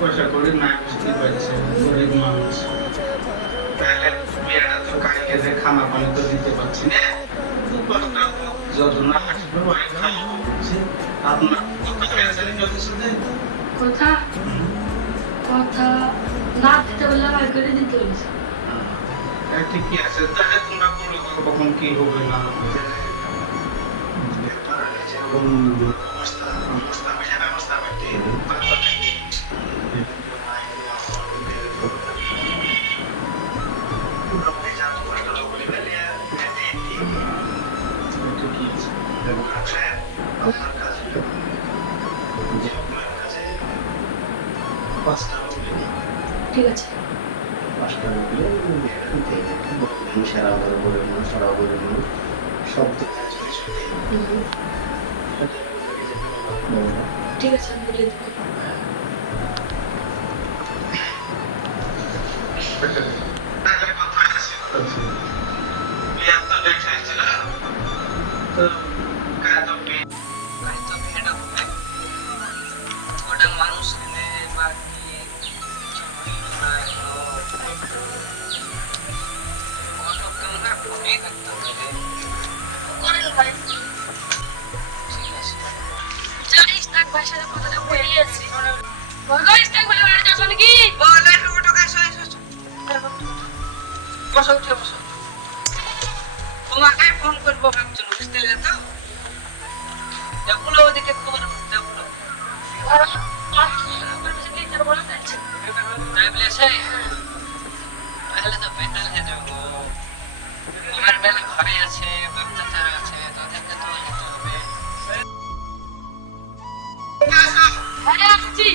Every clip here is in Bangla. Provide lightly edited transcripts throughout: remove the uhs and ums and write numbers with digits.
পয়সা করে না বুঝতে পারছে গরিব মানুষ, তাহলে বিয়েটা তো কালকে যে খানা পানি তো দিতে পারছি না, যত না আসবে অনেক খাবো বলছি। আপনার কথা পেয়েছেন যত সাথে কথা কথা না দিতে বললে আমার করে দিতে বলেছে। ঠিকই আছে, তাহলে তোমরা বলো কখন কি হবে না হবে। অবস্থা অবস্থা ব্যবস্থা করতে ঠিক আছে ঠিক আছে আমি বলে দেবো। মানুষ তোমাকে ফোন করবো ভাবছিল, বুঝতে তো দেখলো ওদিকে খবর দেখলো তাহলে তো বেতাল হয়ে যাবো। আমার বেলা ঘরে আছে, বাচ্চা আছে, তাদেরকে তো যেতে হবে। আসছি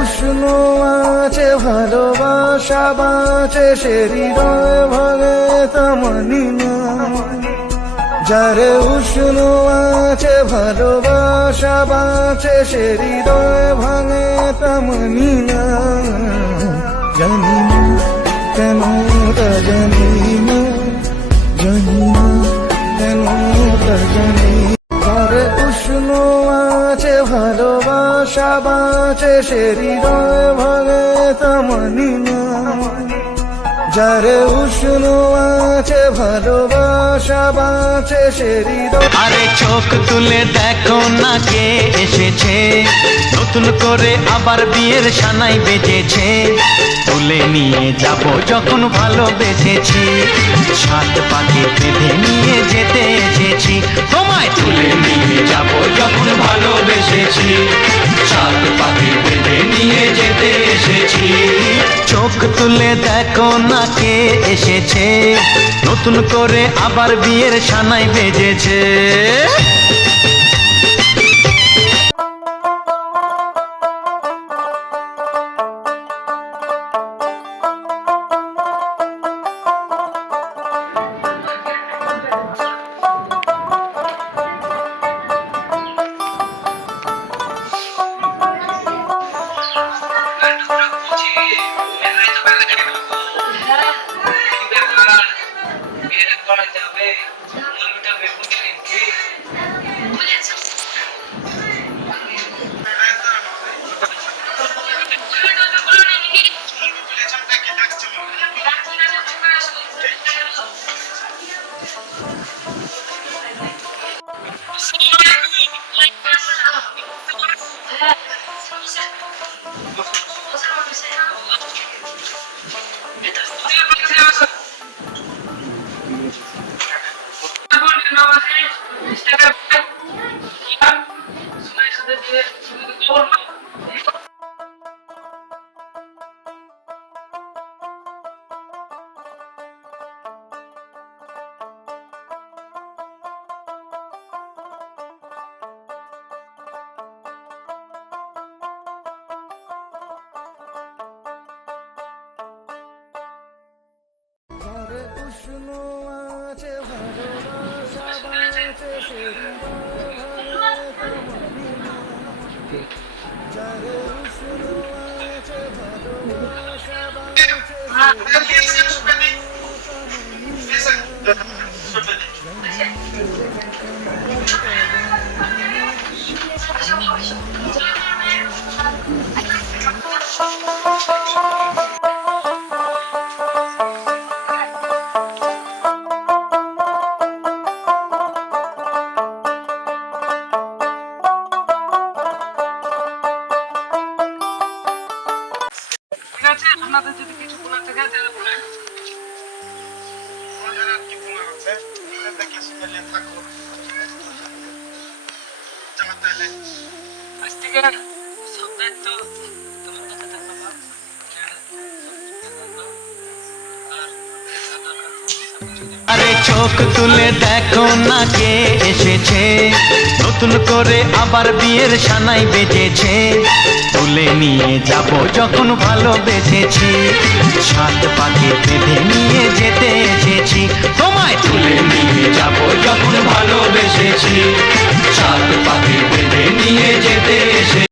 উষ্ণ আছে ভালোবাসা বাঁচে সে হৃদয় ভাঙে তামানি না, যারে উষ্ণ আছে ভালোবাসা বাঁচে সে হৃদয় ভাঙে তামানি না। জানি না কেন তা জানি না, জানি না কেন তা জানি। যারে উষ্ণ আছে ভালোবাসা বাঁচে সে হৃদয় ভাঙে তামানি না, যারে উষ্ণ আছে ভালোবাসা বাঁচে সে হৃদয়। আরে চোখ তুলে দেখো না কে এসেছে, নতুন করে আবার বিয়ের সানাই বেজেছে। তুলে নিয়ে যাব যখন ভালোবেসেছি, সাত পাকে বেঁধে নিয়ে যেতে এসেছি। তোমায় তুলে নিয়ে যাব যখন ভালোবেসেছি, সাত পাকে বেঁধে নিয়ে যেতে এসেছি। চোখ তুলে দেখো না কে এসেছে, নতুন করে আবার বিয়ের সানাই বেজেছে। বিয়ে করা যাবে, মনটা বেকুচি যারে উষ্ণ আছে ভালোবাসা বাঁচে সে যারে উষ্ণ আছে ভালোবাসা বাঁচে ঠিক আছে, আপনাদের যদি কিছু বলার থাকে তাহলে বলেন। আমাদের আর কি বলার আছে? এটা দেখে শুনে থাকো। যাও তাহলে। আজ থেকে সব দায়িত্ব তোমার কাছে থাকবে বাবা। আর আরে চোখ তুলে দেখো না কে এসেছে, নতুন করে আবার বিয়ের সানাই বেজেছে। তুলে নিয়ে যাব যখন ভালোবেসেছি, সাত পাকে বেঁধে নিয়ে যেতে এসেছি। তোমায় তুলে নিয়ে যাব যখন ভালোবেসেছি, সাত পাকে বেঁধে নিয়ে যেতে এসেছি।